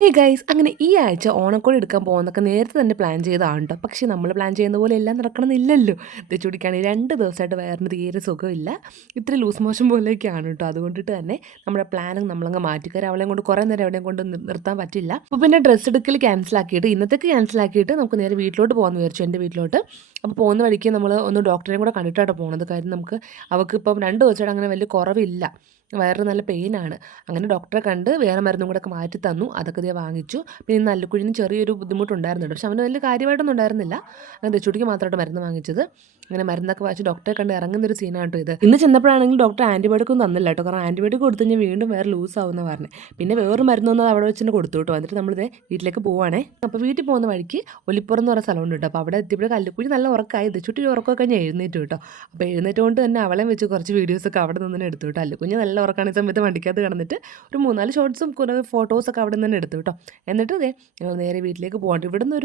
Guys അങ്ങനെ ഈ ആഴ്ച ഓണക്കോടി എടുക്കാൻ പോകുന്നതൊക്കെ നേരത്തെ തന്നെ പ്ലാൻ ചെയ്തതാണ് കേട്ടോ. പക്ഷേ നമ്മൾ പ്ലാൻ ചെയ്യുന്ന പോലെ എല്ലാം നടക്കണമെന്നില്ലല്ലോ. തെച്ചുടിക്കാണെങ്കിൽ 2 ദിവസമായിട്ട് വയറിന് തീരെ സുഖമില്ല. ഇത്തിരി ലൂസ് മോഷൻ പോലെയൊക്കെയാണ് കേട്ടോ. അതുകൊണ്ടിട്ട് തന്നെ നമ്മുടെ പ്ലാനും നമ്മളങ്ങ് മാറ്റിക്കരാൻ അവളെയും കൊണ്ട് കുറേ നേരം എവിടെയും കൊണ്ട് നിർത്താൻ പറ്റില്ല. അപ്പോൾ പിന്നെ ഡ്രസ്സ് എടുക്കൽ ക്യാൻസലാക്കിയിട്ട് ഇന്നത്തേക്ക് ക്യാൻസലാക്കിയിട്ട് നമുക്ക് നേരെ വീട്ടിലോട്ട് പോകാമെന്ന് വിചാരിച്ചു, എൻ്റെ വീട്ടിലോട്ട്. അപ്പോൾ പോകുന്ന വഴിക്ക് നമ്മൾ ഒന്ന് ഡോക്ടറെയും കൂടെ കണ്ടിട്ടാണ് പോകുന്നത്. കാര്യം നമുക്ക് അവൾക്കിപ്പം 2 ദിവസമായിട്ട് അങ്ങനെ വലിയ കുറവില്ല, വയറിന് നല്ല പെയിനാണ്. അങ്ങനെ ഡോക്ടറെ കണ്ട് വേറെ മരുന്നും കൂടെ ഒക്കെ മാറ്റി തന്നു. അതൊക്കെ ഇതേ വാങ്ങിച്ചു. പിന്നെ ഇന്ന് അല്ലുക്കുഞ്ഞിന് ചെറിയൊരു ബുദ്ധിമുട്ടുണ്ടായിരുന്നു കേട്ടോ. പക്ഷെ അവന് വലിയ കാര്യമായിട്ടൊന്നും ഉണ്ടായിരുന്നില്ല. അങ്ങനെ തെച്ചുടിക്ക് മാത്രമായിട്ട് മരുന്ന് വാങ്ങിച്ചത്. അങ്ങനെ മരുന്നൊക്കെ വാങ്ങിച്ച് ഡോക്ടറെ കണ്ട് ഇറങ്ങുന്നൊരു സീനാണ് കേട്ടോ ഇത്. ഇന്ന് ചെന്നപ്പോഴാണെങ്കിൽ ഡോക്ടർ ആൻറ്റിബയോട്ടിക് ഒന്നും തന്നില്ല കേട്ടോ. കാരണം ആൻറ്റിബയോട്ടിക് കൊടുത്തു കഴിഞ്ഞാൽ വീണ്ടും വേറെ ലൂസ് ആവുമെന്ന് പറഞ്ഞു. പിന്നെ വേറൊരു മരുന്നൊന്നും അവിടെ വെച്ച് തന്നെ കൊടുത്തു കേട്ടോ. എന്നിട്ട് നമ്മളിത് വീട്ടിലേക്ക് പോവുകയാണേ. അപ്പോൾ വീട്ടിൽ പോകുന്ന വഴിക്ക് ഒലിപ്പുറം എന്ന് പറയുന്ന സ്ഥലമുണ്ട് കേട്ടോ. അപ്പോൾ അവിടെ എത്തിയപ്പോഴേ കല്ലുക്കുഞ്ഞി നല്ല ഉറക്കമായി. തെച്ചുട്ടി ഉറക്കമൊക്കെ കഴിഞ്ഞ് എഴുന്നേറ്റു കേട്ടോ. അപ്പോൾ എഴുന്നേറ്റ് കൊണ്ട് തന്നെ അവളെ വെച്ച് കുറച്ച് വീഡിയോസൊക്കെ അവിടെ നിന്ന് തന്നെ എടുത്തു കേട്ടോ. അല്ലുക്കുഞ്ഞ് നല്ല ഉറക്കമാണ്. സമയത്ത് വണ്ടിക്കകത്ത് കിടന്നിട്ട് ഒരു 3-4 ഷോർട്സും കുറേ ഫോട്ടോസൊക്കെ അവിടെ നിന്ന് തന്നെ എടുത്തു കേട്ടോ. എന്നിട്ട് ഇതേ നേരെ വീട്ടിലേക്ക് പോകണ്ട. ഇവിടെ നിന്ന്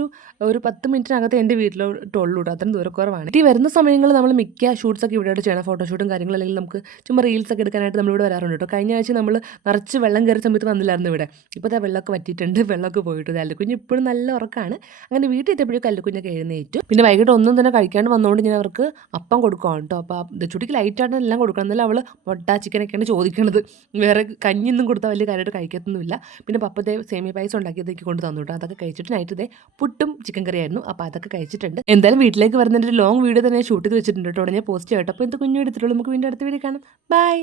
ഒരു 10 മിനിറ്റിനകത്ത് എൻ്റെ വീട്ടിലോട്ടുള്ളൂ കേട്ടോ. അത്രയും ദൂരക്കുറവാണ്. ഈ വരുന്ന സമയങ്ങളിൽ നമ്മൾ മിക്ക ഷൂട്ട്സൊക്കെ ഇവിടെ ചെയ്യണം, ഫോട്ടോഷൂട്ടും കാര്യങ്ങളും. അല്ലെങ്കിൽ നമുക്ക് ചുമ്മാ റീൽസൊക്കെ എടുക്കാനായിട്ട് നമ്മളിവിടെ വരാറുണ്ട് കേട്ടോ. കഴിഞ്ഞ ആഴ്ച നമ്മൾ നിറച്ച് വെള്ളം കയറിയ സമയത്ത് വന്നില്ലായിരുന്നു ഇവിടെ. ഇപ്പോൾ ആ വെള്ളമൊക്കെ വറ്റിയിട്ടുണ്ട്, വെള്ളമൊക്കെ പോയിട്ട്. കല്ലുക്കുഞ്ഞ് ഇപ്പോഴും നല്ല ഉറക്കമാണ്. അങ്ങനെ വീട്ടിൽ എത്തിയപ്പോഴും കല്ലുക്കുഞ്ഞൊക്കെ എഴുന്നേറ്റു. പിന്നെ വൈകിട്ട് ഒന്നും തന്നെ കഴിക്കാണ്ട് വന്നുകൊണ്ട് ഞാൻ അവർക്ക് അപ്പം കൊടുക്കുകയാണ് കേട്ടോ. അപ്പോൾ ചുട്ടിക്ക് ലൈറ്റായിട്ട് എല്ലാം കൊടുക്കണം. എന്നാലും അവൾ മുട്ട ചിക്കനൊക്കെയാണ് ചോദിക്കണത്. വേറെ കഞ്ഞിയൊന്നും കൊടുത്താൽ വലിയ കാര്യമായിട്ട് കഴിക്കത്തൊന്നുമില്ല. പിന്നെ പപ്പത്തെ സേമിയ പായസം ഉണ്ടാക്കിയതേക്ക് കൊണ്ട് തന്നു കേട്ടോ. അതൊക്കെ കഴിച്ചിട്ട് നൈറ്റ് ഇതേ പുട്ടും ചിക്കൻ കറിയായിരുന്നു. അപ്പോൾ അതൊക്കെ കഴിച്ചിട്ടുണ്ട്. എന്തായാലും വീട്ടിലേക്ക് വരുന്നതിൻ്റെ ഒരു ലോങ് വീഡിയോ തന്നെ ഷൂട്ട് ചെയ്ത് വെച്ചിട്ടുണ്ട് കേട്ടോ. ഉടനെ പോസ്റ്റ് ചെയ്യട്ടോ. അപ്പോൾ എന്ത് കുഞ്ഞു എടുത്തിട്ടുള്ളൂ. നമുക്ക് വീണ്ടും അടുത്ത വീഡിയോ കാണാം. ബൈ.